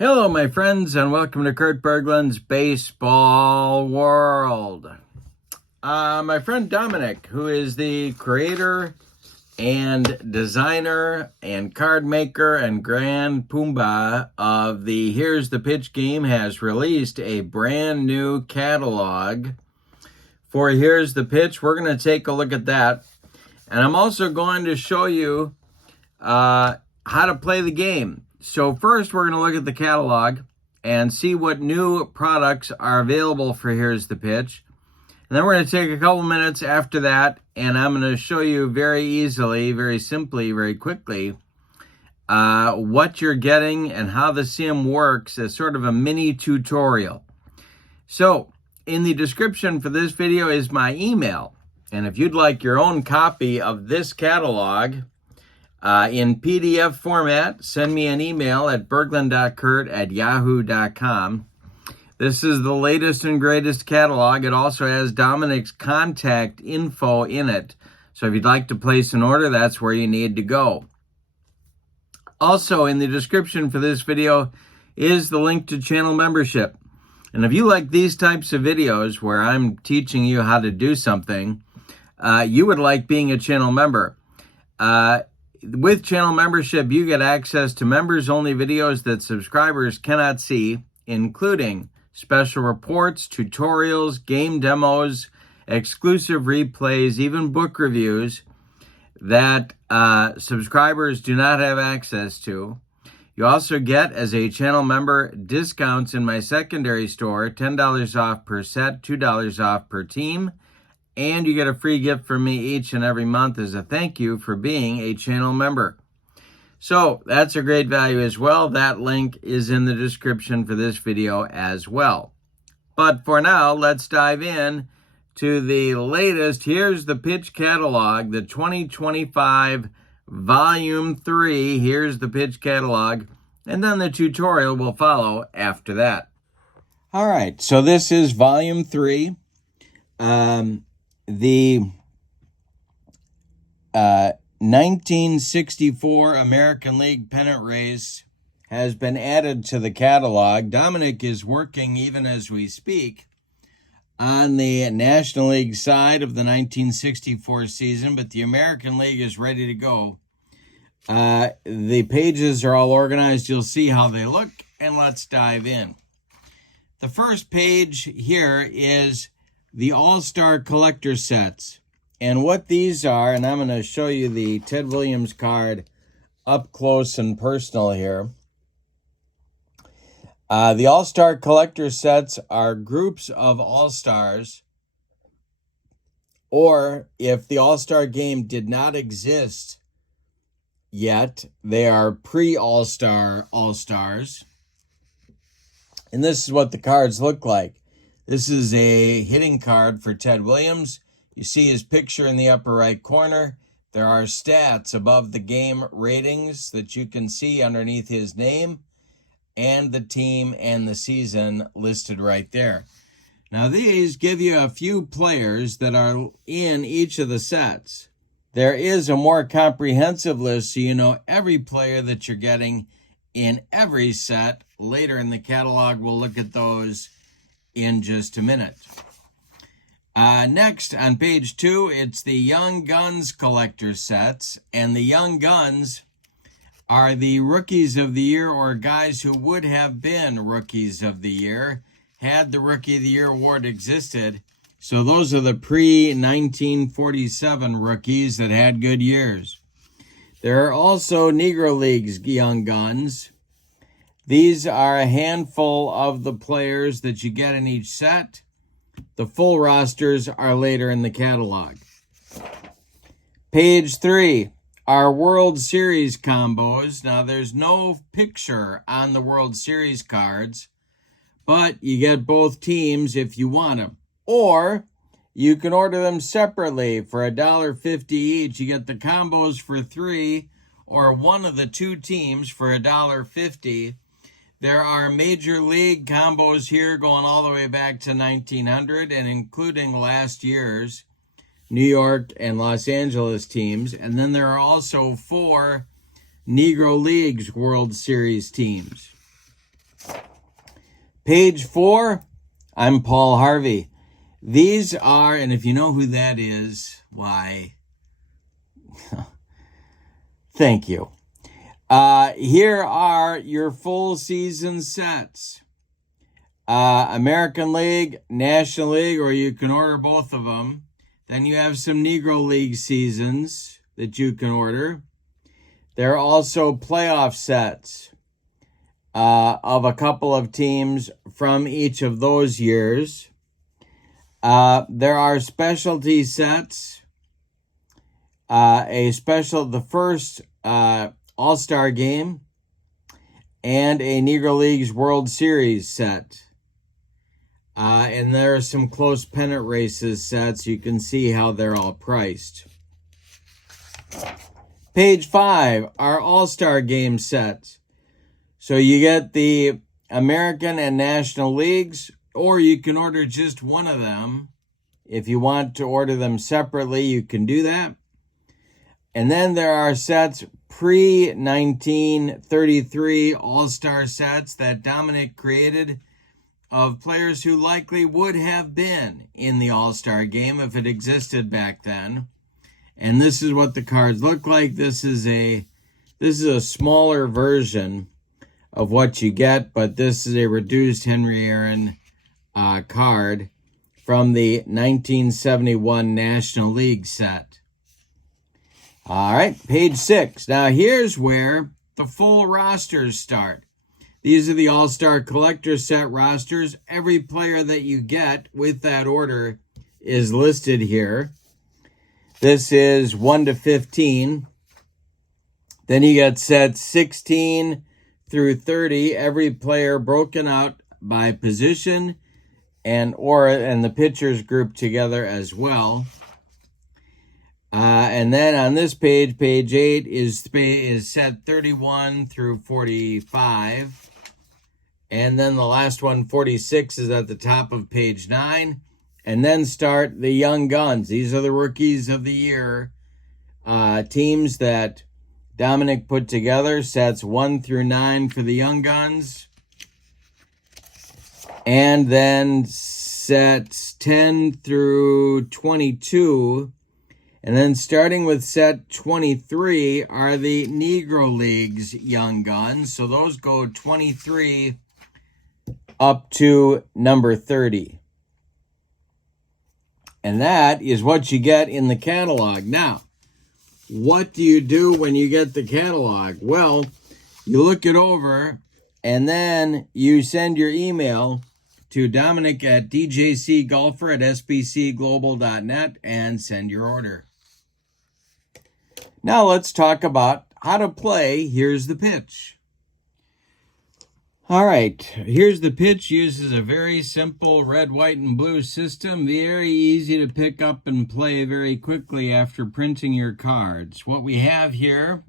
Hello, my friends, and welcome to Kurt Berglund's Baseball World. My friend Dominic, who is the creator and designer and card maker and grand poobah of the Here's the Pitch game, has released a brand new catalog for Here's the Pitch. We're going to take a look at that. And I'm also going to show you how to play the game. So first, we're going to look at the catalog and see what new products are available for Here's the Pitch. And then we're going to take a couple minutes after that, and I'm going to show you very easily, very simply, very quickly, what you're getting and how the sim works as sort of a mini tutorial. So in the description for this video is my email. And if you'd like your own copy of this catalog, in PDF format, send me an email at bergland.kurt@yahoo.com. This is the latest and greatest catalog. It also has Dominic's contact info in it. So if you'd like to place an order, that's where you need to go. Also, in the description for this video is the link to channel membership. And if you like these types of videos where I'm teaching you how to do something, you would like being a channel member. With channel membership, you get access to members-only videos that subscribers cannot see, including special reports, tutorials, game demos, exclusive replays, even book reviews that subscribers do not have access to. You also get, as a channel member, discounts in my secondary store, $10 off per set, $2 off per team, and you get a free gift from me each and every month as a thank you for being a channel member. So that's a great value as well. That link is in the description for this video as well. But for now, let's dive in to the latest Here's the Pitch catalog, the 2025 Volume 3 Here's the Pitch catalog, and then the tutorial will follow after that. All right, so this is Volume 3. The 1964 American League pennant race has been added to the catalog. Dominic is working, even as we speak, on the National League side of the 1964 season, but the American League is ready to go. The pages are all organized. You'll see how they look, and let's dive in. The first page here is the All-Star Collector Sets. And what these are, and I'm going to show you the Ted Williams card up close and personal here. The All-Star Collector Sets are groups of All-Stars, or if the All-Star game did not exist yet, they are pre-All-Star All-Stars. And this is what the cards look like. This is a hitting card for Ted Williams. You see his picture in the upper right corner. There are stats above the game ratings that you can see underneath his name, and the team and the season listed right there. Now these give you a few players that are in each of the sets. There is a more comprehensive list so you know every player that you're getting in every set. Later in the catalog, we'll look at those in just a minute. Next, on page 2, it's the Young Guns collector sets, and the Young Guns are the Rookies of the Year, or guys who would have been Rookies of the Year had the Rookie of the Year award existed. So those are the pre-1947 rookies that had good years. There are also Negro League's Young Guns. These are a handful of the players that you get in each set. The full rosters are later in the catalog. Page 3 are World Series combos. Now, there's no picture on the World Series cards, but you get both teams if you want them. Or you can order them separately for $1.50 each. You get the combos for $3, or one of the two teams for $1.50. There are Major League combos here going all the way back to 1900 and including last year's New York and Los Angeles teams. And then there are also 4 Negro Leagues World Series teams. Page 4, I'm Paul Harvey. These are, and if you know who that is, why, thank you. Here are your full season sets. American League, National League, or you can order both of them. Then you have some Negro League seasons that you can order. There are also playoff sets of a couple of teams from each of those years. There are specialty sets. The first All-Star game and a Negro Leagues World Series set. And there are some close pennant races sets. You can see how they're all priced. Page 5 are All-Star game sets. So you get the American and National Leagues, or you can order just one of them. If you want to order them separately, you can do that. And then there are sets pre-1933 All-Star sets that Dominic created of players who likely would have been in the All-Star game if it existed back then. And this is what the cards look like. This is a smaller version of what you get, but this is a reduced Henry Aaron card from the 1971 National League set. All right, page 6. Now here's where the full rosters start. These are the All-Star Collector Set rosters. Every player that you get with that order is listed here. This is 1 to 15. Then you got sets 16 through 30. Every player broken out by position and the pitchers grouped together as well. And then on this page, page 8 is set 31 through 45. And then the last one, 46, is at the top of page 9. And then start the Young Guns. These are the Rookies of the Year teams that Dominic put together. Sets 1 through 9 for the Young Guns. And then sets 10 through 22. And then starting with set 23 are the Negro Leagues Young Guns. So those go 23 up to number 30. And that is what you get in the catalog. Now, what do you do when you get the catalog? Well, you look it over, and then you send your email to Dominic at djcgolfer@sbcglobal.net and send your order. Now let's talk about how to play Here's the Pitch. All right, Here's the Pitch uses a very simple red, white, and blue system. Very easy to pick up and play very quickly after printing your cards. What we have here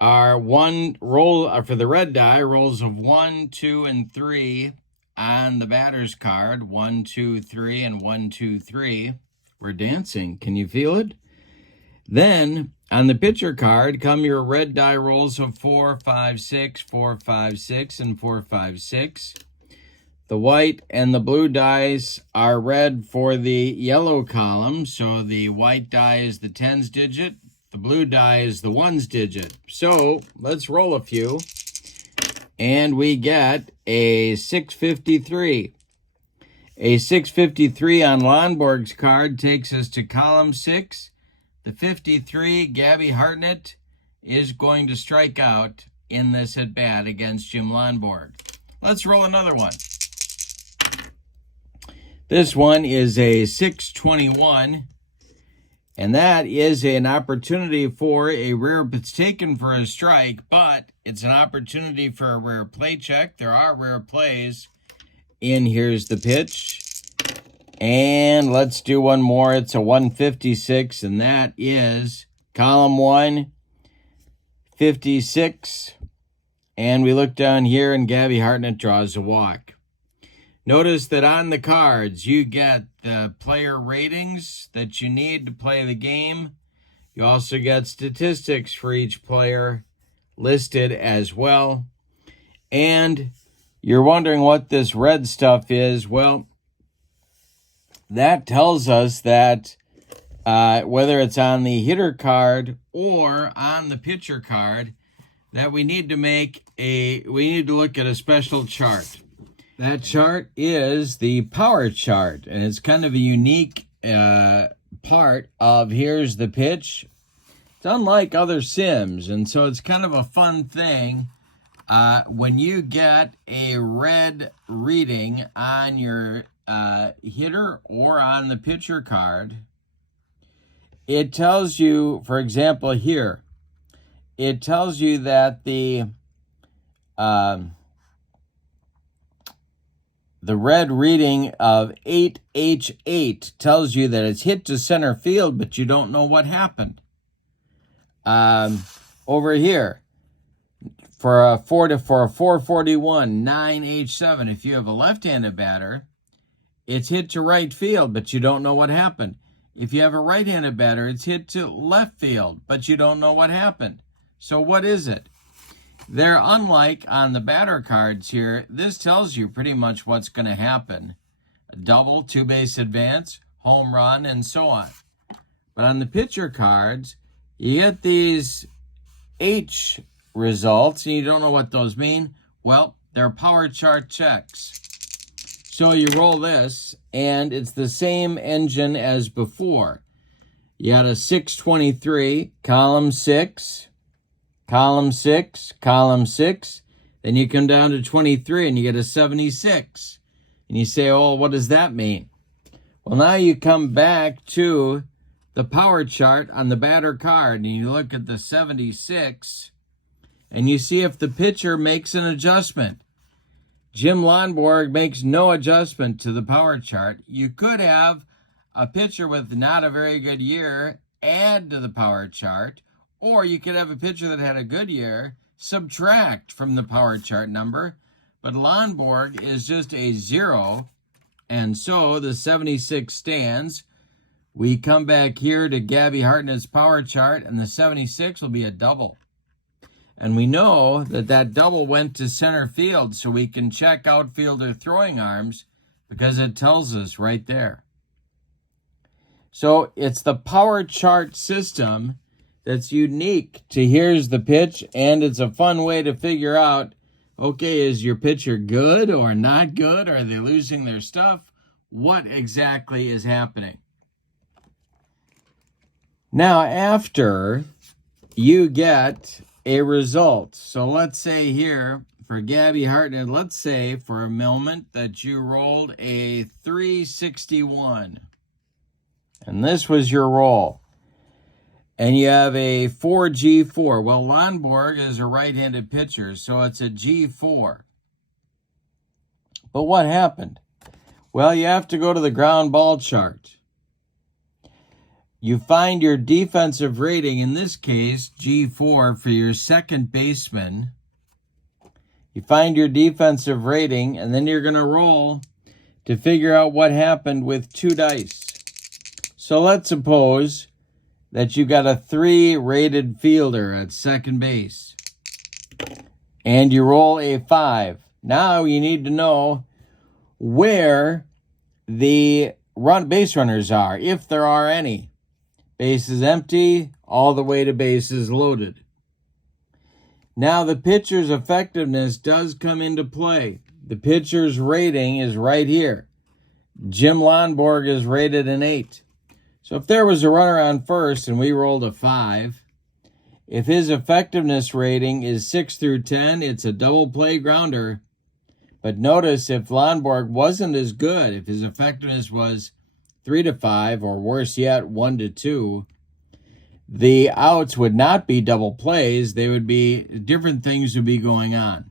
are one roll for the red die, rolls of 1, 2, and 3 on the batter's card. 1, 2, 3, and 1, 2, 3. We're dancing. Can you feel it? Then on the pitcher card come your red die rolls of 4, 5, 6, 4, 5, 6, and 4, 5, 6. The white and the blue dice are red for the yellow column, so the white die is the tens digit, the blue die is the ones digit. So let's roll a few, and we get a 653. A 653 on Lonborg's card takes us to column 6. The 53, Gabby Hartnett, is going to strike out in this at-bat against Jim Lonborg. Let's roll another one. This one is a 621, and that is an opportunity for a rare. It's taken for a strike, but it's an opportunity for a rare play check. There are rare plays in Here's the Pitch. And let's do one more. It's a 156, and that is column 1, 56. And we look down here, and Gabby Hartnett draws a walk. Notice that on the cards, you get the player ratings that you need to play the game. You also get statistics for each player listed as well. And you're wondering what this red stuff is. Well, that tells us that whether it's on the hitter card or on the pitcher card, that we need to look at a special chart. That chart is the power chart, and it's kind of a unique part of here's the pitch. It's unlike other sims, and so it's kind of a fun thing. When you get a red reading on your hitter or on the pitcher card, it tells you, for example, here, it tells you that the red reading of 8H8 tells you that it's hit to center field, but you don't know what happened. Over here, for a 441, 9H7, if you have a left-handed batter, it's hit to right field, but you don't know what happened. If you have a right-handed batter, it's hit to left field, but you don't know what happened. So what is it? They're unlike on the batter cards here. This tells you pretty much what's going to happen. A double, two-base advance, home run, and so on. But on the pitcher cards, you get these H results, and you don't know what those mean. Well, they're power chart checks. So you roll this, and it's the same engine as before. You got a 623, column 6, column 6, column 6. Then you come down to 23, and you get a 76. And you say, oh, what does that mean? Well, now you come back to the power chart on the batter card, and you look at the 76, and you see if the pitcher makes an adjustment. Jim Lonborg makes no adjustment to the power chart. You could have a pitcher with not a very good year add to the power chart, or you could have a pitcher that had a good year subtract from the power chart number. But Lonborg is just a 0, and so the 76 stands. We come back here to Gabby Hartnett's power chart, and the 76 will be a double. And we know that that double went to center field, so we can check outfielder throwing arms because it tells us right there. So it's the power chart system that's unique to here's the pitch, and it's a fun way to figure out, okay, is your pitcher good or not good? Are they losing their stuff? What exactly is happening? Now, after you get a result. So let's say here for Gabby Hartnett, let's say for a moment that you rolled a 361. And this was your roll. And you have a 4G4. Well, Lonborg is a right-handed pitcher, so it's a G4. But what happened? Well, you have to go to the ground ball chart. You find your defensive rating, in this case, G4 for your second baseman. You find your defensive rating, and then you're going to roll to figure out what happened with 2 dice. So let's suppose that you got a 3 rated fielder at second base, and you roll a 5. Now you need to know where the base runners are, if there are any. Bases empty, all the way to bases loaded. Now the pitcher's effectiveness does come into play. The pitcher's rating is right here. Jim Lonborg is rated an 8. So if there was a runner on first and we rolled a 5, if his effectiveness rating is 6 through 10, it's a double play grounder. But notice if Lonborg wasn't as good, if his effectiveness was 3 to 5, or worse yet, 1 to 2, the outs would not be double plays. They would be, different things would be going on.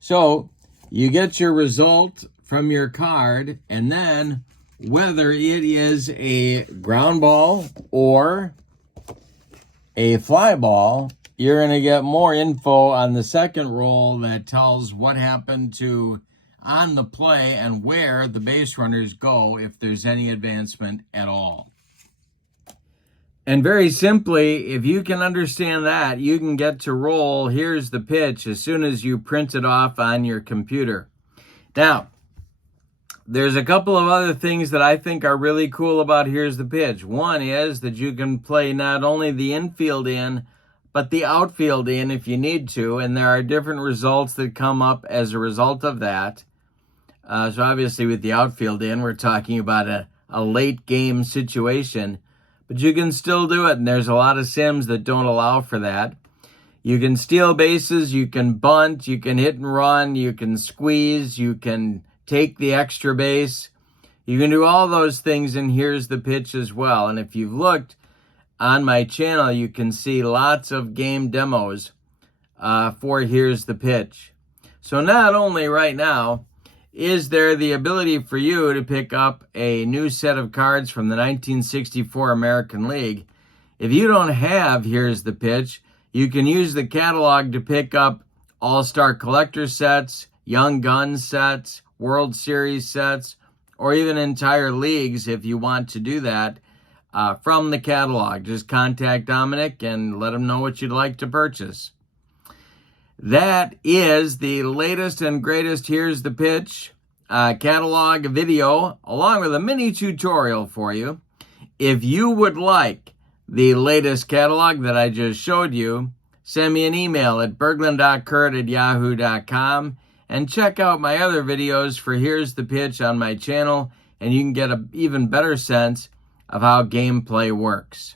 So you get your result from your card, and then whether it is a ground ball or a fly ball, you're going to get more info on the second roll that tells what happened to on the play and where the base runners go if there's any advancement at all. And very simply, if you can understand that, you can get to roll Here's the Pitch as soon as you print it off on your computer. Now, there's a couple of other things that I think are really cool about Here's the Pitch. One is that you can play not only the infield in, but the outfield in if you need to, and there are different results that come up as a result of that. So obviously with the outfield in, we're talking about a late game situation, but you can still do it, and there's a lot of sims that don't allow for that. You can steal bases, you can bunt, you can hit and run, you can squeeze, you can take the extra base. You can do all those things in Here's the Pitch as well. And if you've looked on my channel, you can see lots of game demos for Here's the Pitch. So not only right now is there the ability for you to pick up a new set of cards from the 1964 American League, if you don't have Here's the Pitch, you can use the catalog to pick up All-Star Collector sets, Young Guns sets, World Series sets, or even entire leagues if you want to do that from the catalog. Just contact Dominic and let him know what you'd like to purchase. That is the latest and greatest Here's the Pitch catalog video, along with a mini tutorial for you. If you would like the latest catalog that I just showed you, send me an email at bergland.kurt@yahoo.com and check out my other videos for Here's the Pitch on my channel, and you can get an even better sense of how gameplay works.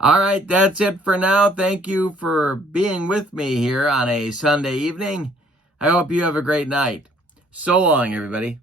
All right, that's it for now. Thank you for being with me here on a Sunday evening. I hope you have a great night. So long, everybody.